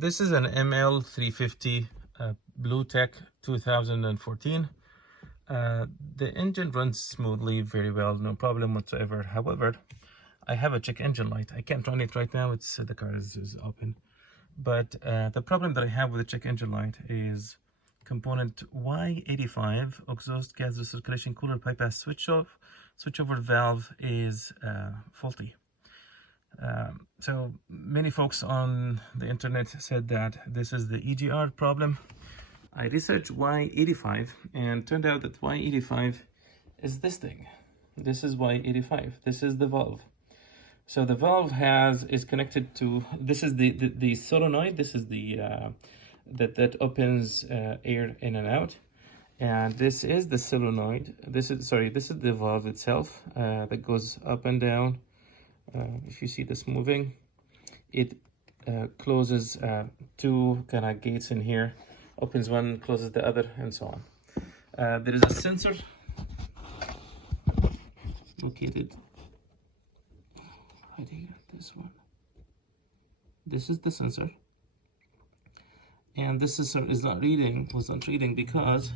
This is an ML350 Bluetec 2014. The engine runs smoothly, very well, no problem whatsoever. However, I have a check engine light. I can't run it right now. It's the car is open. But the problem that I have with the check engine light is component Y85 exhaust gas recirculation cooler bypass switchover valve is faulty. So many folks on the internet said that this is the EGR problem. I researched Y85 and turned out that Y85 is this thing. This is Y85. This is the valve. So the valve is connected to, this is the solenoid. This is the that opens air in and out, and this is the solenoid. This is the valve itself that goes up and down. If you see this moving, it closes two kind of gates in here, opens one, closes the other, and so on. There is a sensor located right here, this one. This is the sensor, and this sensor was not reading because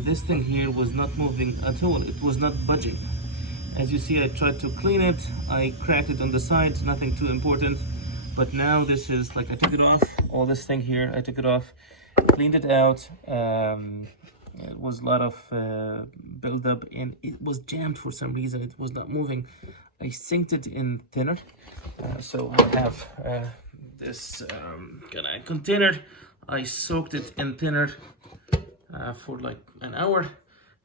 this thing here was not moving at all. It was not budging. As you see, I tried to clean it. I cracked it on the side, nothing too important. But now this is like, I took it off, all this thing here, I took it off, cleaned it out. It was a lot of buildup, and it was jammed for some reason. It was not moving. I synced it in thinner. So I have this kind of container. I soaked it in thinner for like an hour.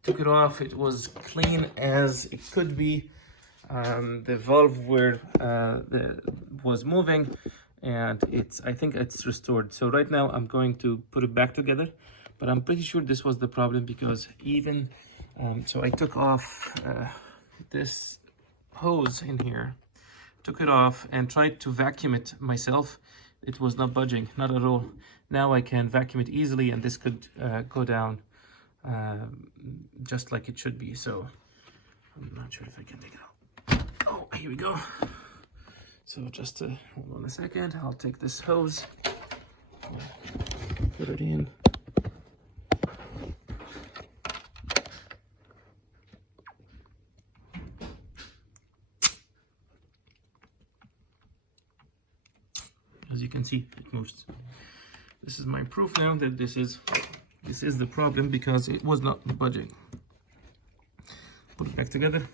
Took it off. It was clean as it could be. The valve was moving, and I think it's restored. So right now I'm going to put it back together, but I'm pretty sure this was the problem because even so I took off this hose in here, took it off and tried to vacuum it myself. It was not budging, not at all. Now I can vacuum it easily, and this could go down just like it should be. So I'm not sure if I can take it out. Oh, here we go. So just hold on a second, I'll take this hose, put it in. As you can see, it moves. This is my proof now that this is the problem, because it was not budging. Put it back together.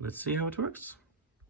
Let's see how it works.